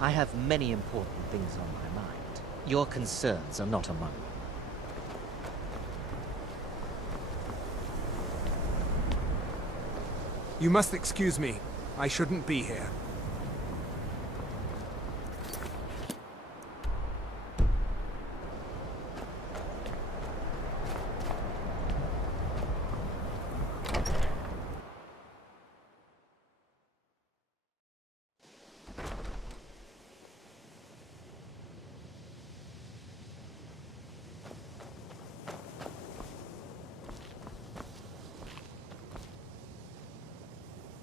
I have many important things on my mind. Your concerns are not among them. You must excuse me. I shouldn't be here.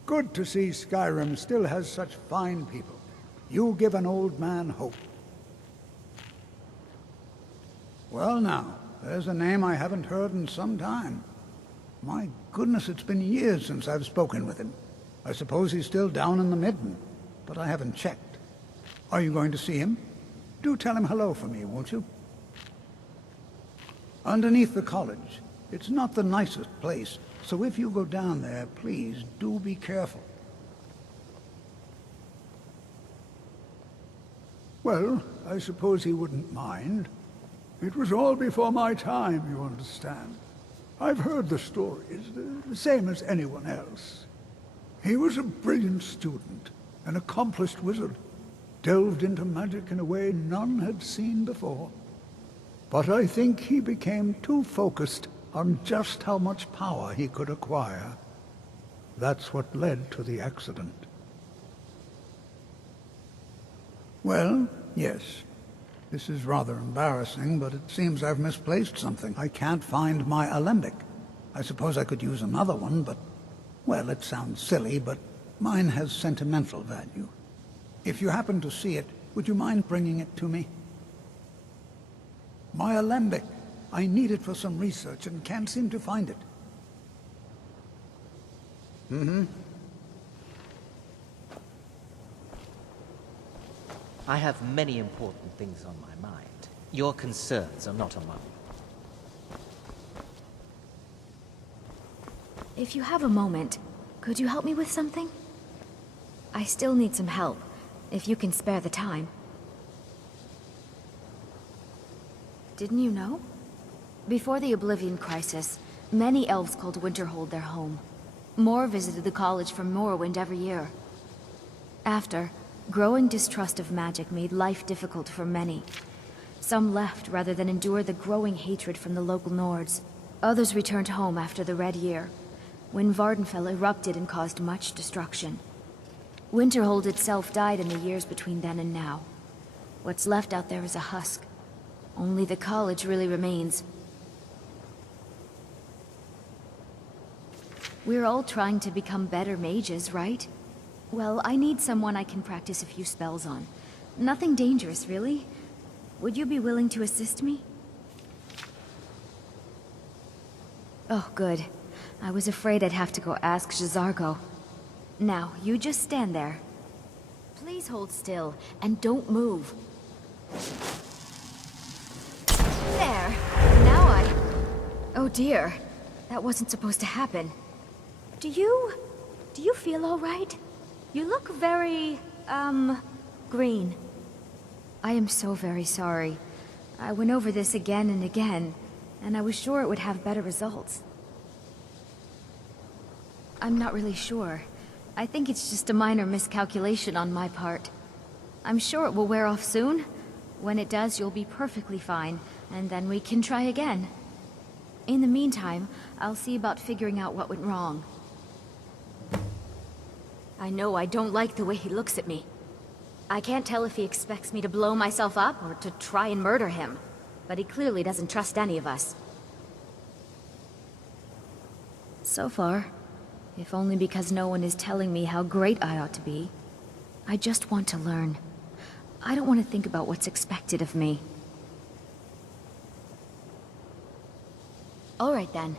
Good to see Skyrim still has such fine people. You give an old man hope. Well now, there's a name I haven't heard in some time. My goodness, it's been years since I've spoken with him. I suppose he's still down in the Midden, but I haven't checked. Are you going to see him? Do tell him hello for me, won't you? Underneath the college. It's not the nicest place, so if you go down there, please do be careful. Well, I suppose he wouldn't mind. It was all before my time, you understand. I've heard the stories, the same as anyone else. He was a brilliant student, an accomplished wizard, delved into magic in a way none had seen before. But I think he became too focused on just how much power he could acquire. That's what led to the accident. Well, yes. This is rather embarrassing, but it seems I've misplaced something. I can't find my alembic. I suppose I could use another one, but... well, it sounds silly, but mine has sentimental value. If you happen to see it, would you mind bringing it to me? My alembic. I need it for some research and can't seem to find it. I have many important things on my mind. Your concerns are not among them. If you have a moment, could you help me with something? I still need some help, if you can spare the time. Didn't you know? Before the Oblivion Crisis, many elves called Winterhold their home. More visited the college from Morrowind every year. After, growing distrust of magic made life difficult for many. Some left rather than endure the growing hatred from the local Nords. Others returned home after the Red Year, when Vardenfell erupted and caused much destruction. Winterhold itself died in the years between then and now. What's left out there is a husk. Only the college really remains. We're all trying to become better mages, right? Well, I need someone I can practice a few spells on. Nothing dangerous, really. Would you be willing to assist me? Oh, good. I was afraid I'd have to go ask J'zargo. Now, you just stand there. Please hold still, and don't move. There! Now oh dear. That wasn't supposed to happen. Do you feel all right? You look very, green. I am so very sorry. I went over this again and again, and I was sure it would have better results. I'm not really sure. I think it's just a minor miscalculation on my part. I'm sure it will wear off soon. When it does, you'll be perfectly fine, and then we can try again. In the meantime, I'll see about figuring out what went wrong. I know I don't like the way he looks at me. I can't tell if he expects me to blow myself up or to try and murder him, but he clearly doesn't trust any of us. So far, if only because no one is telling me how great I ought to be, I just want to learn. I don't want to think about what's expected of me. All right then.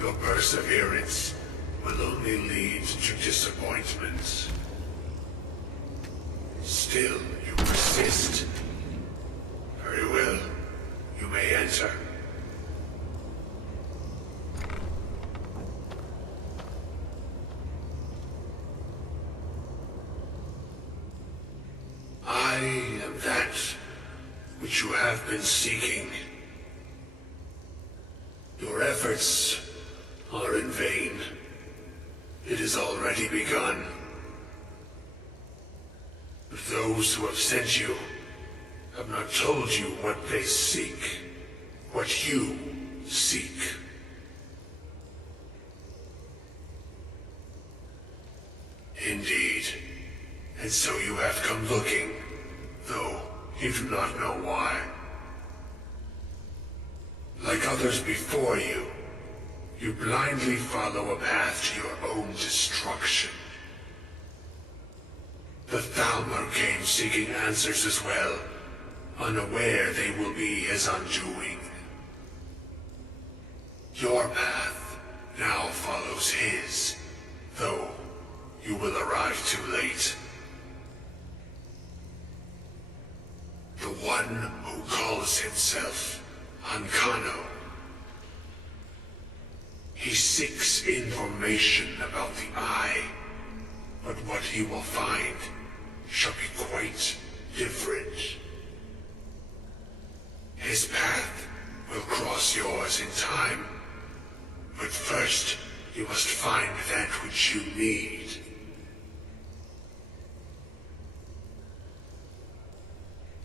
Your perseverance will only lead to disappointments. Still, you persist. Very well. You may enter. I am that which you have been seeking. Your efforts are in vain. It has already begun. But those who have sent you have not told you what they seek, what you seek. Indeed. And so you have come looking, though you do not know why. Like others before you, you blindly follow a path to your own destruction. The Thalmor came seeking answers as well, unaware they will be his undoing. Your path now follows his, though you will arrive too late. The one who calls himself Ancano. He seeks information about the Eye, but what he will find shall be quite different. His path will cross yours in time, but first you must find that which you need.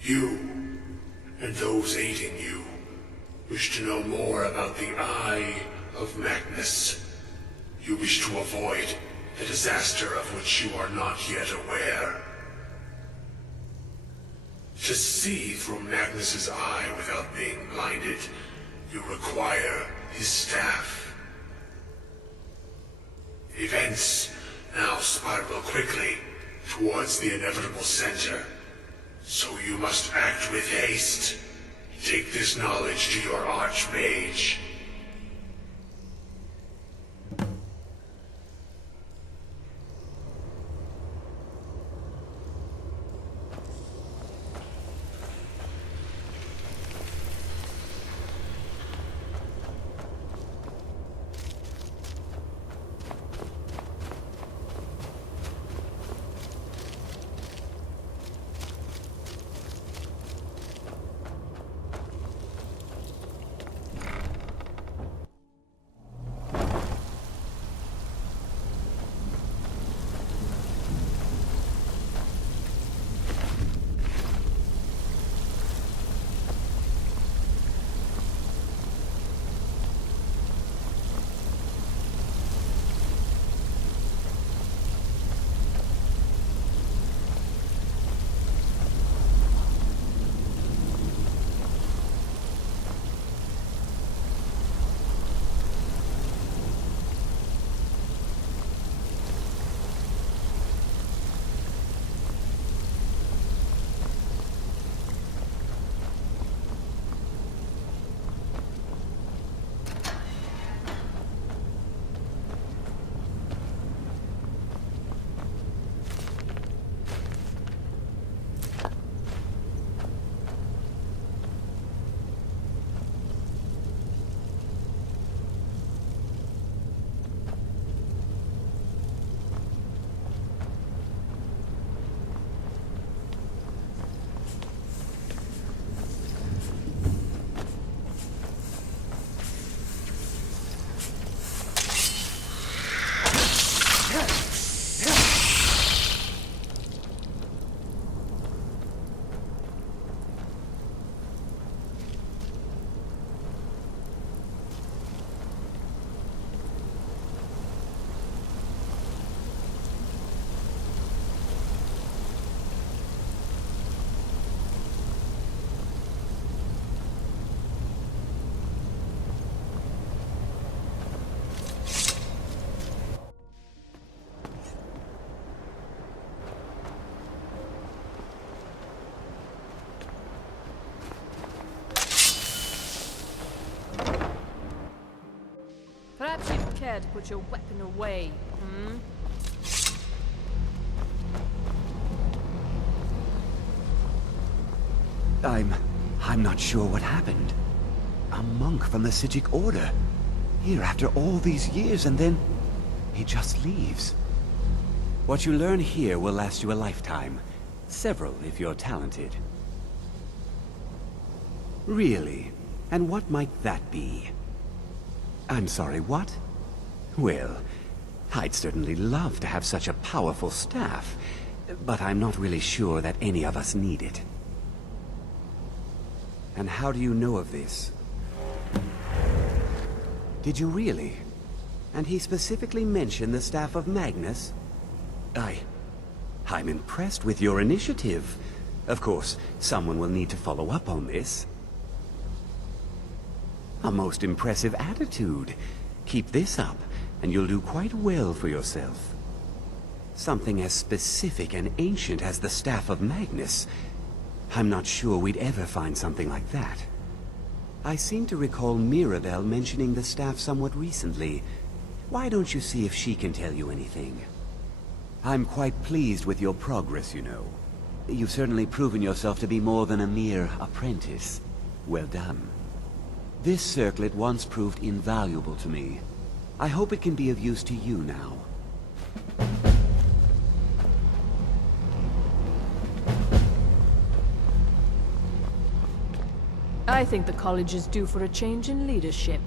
You, and those aiding you, wish to know more about the Eye of Magnus. You wish to avoid the disaster of which you are not yet aware. To see through Magnus's eye without being blinded, you require his staff. Events now spiral quickly towards the inevitable center, so you must act with haste. Take this knowledge to your Archmage. Perhaps you'd care to put your weapon away, hmm? I'm not sure what happened. A monk from the Sijic Order. Here after all these years, and then he just leaves. What you learn here will last you a lifetime. Several, if you're talented. Really? And what might that be? I'm sorry, what? Well, I'd certainly love to have such a powerful staff, but I'm not really sure that any of us need it. And how do you know of this? Did you really? And he specifically mentioned the staff of Magnus? I'm impressed with your initiative. Of course, someone will need to follow up on this. A most impressive attitude. Keep this up, and you'll do quite well for yourself. Something as specific and ancient as the Staff of Magnus. I'm not sure we'd ever find something like that. I seem to recall Mirabelle mentioning the staff somewhat recently. Why don't you see if she can tell you anything? I'm quite pleased with your progress, you know. You've certainly proven yourself to be more than a mere apprentice. Well done. This circlet once proved invaluable to me. I hope it can be of use to you now. I think the college is due for a change in leadership.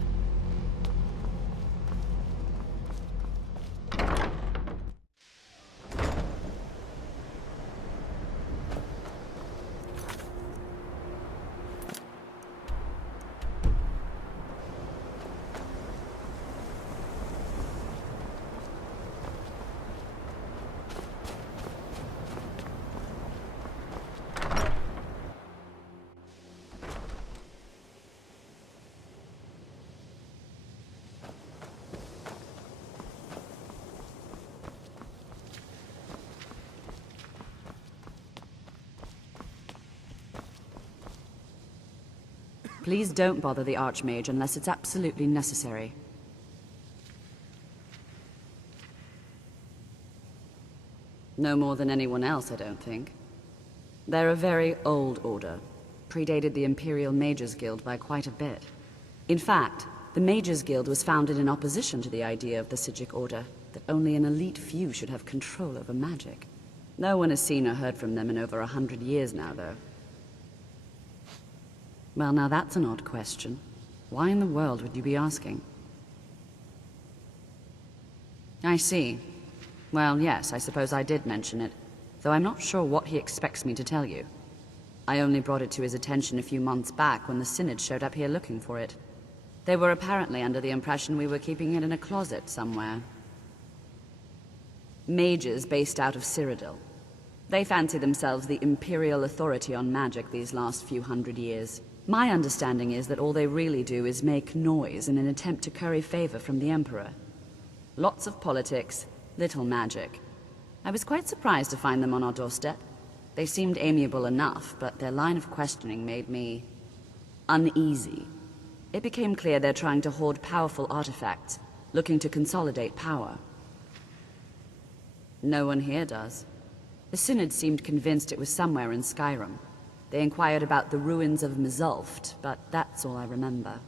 Please don't bother the Archmage unless it's absolutely necessary. No more than anyone else, I don't think. They're a very old order. Predated the Imperial Mages Guild by quite a bit. In fact, the Mages Guild was founded in opposition to the idea of the Psijic Order, that only an elite few should have control over magic. No one has seen or heard from them in over 100 years now, though. Well, now that's an odd question. Why in the world would you be asking? I see. Well, yes, I suppose I did mention it, though I'm not sure what he expects me to tell you. I only brought it to his attention a few months back when the Synod showed up here looking for it. They were apparently under the impression we were keeping it in a closet somewhere. Mages based out of Cyrodiil. They fancy themselves the imperial authority on magic these last few hundred years. My understanding is that all they really do is make noise in an attempt to curry favor from the Emperor. Lots of politics, little magic. I was quite surprised to find them on our doorstep. They seemed amiable enough, but their line of questioning made me uneasy. It became clear they're trying to hoard powerful artifacts, looking to consolidate power. No one here does. The Synod seemed convinced it was somewhere in Skyrim. They inquired about the ruins of Mzulft, but that's all I remember.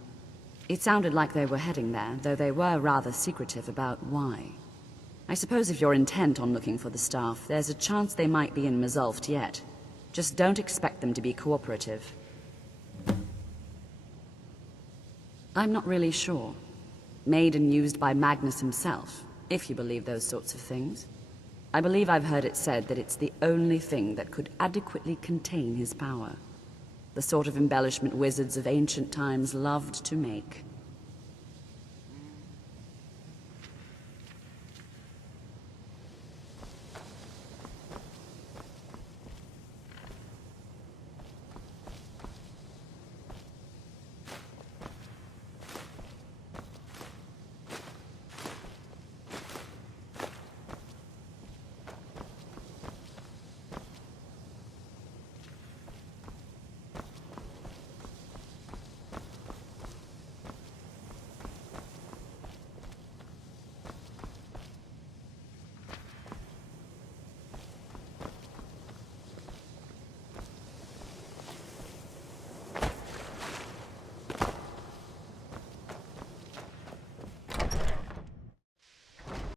It sounded like they were heading there, though they were rather secretive about why. I suppose if you're intent on looking for the staff, there's a chance they might be in Mzulft yet. Just don't expect them to be cooperative. I'm not really sure. Made and used by Magnus himself, if you believe those sorts of things. I believe I've heard it said that it's the only thing that could adequately contain his power. The sort of embellishment wizards of ancient times loved to make.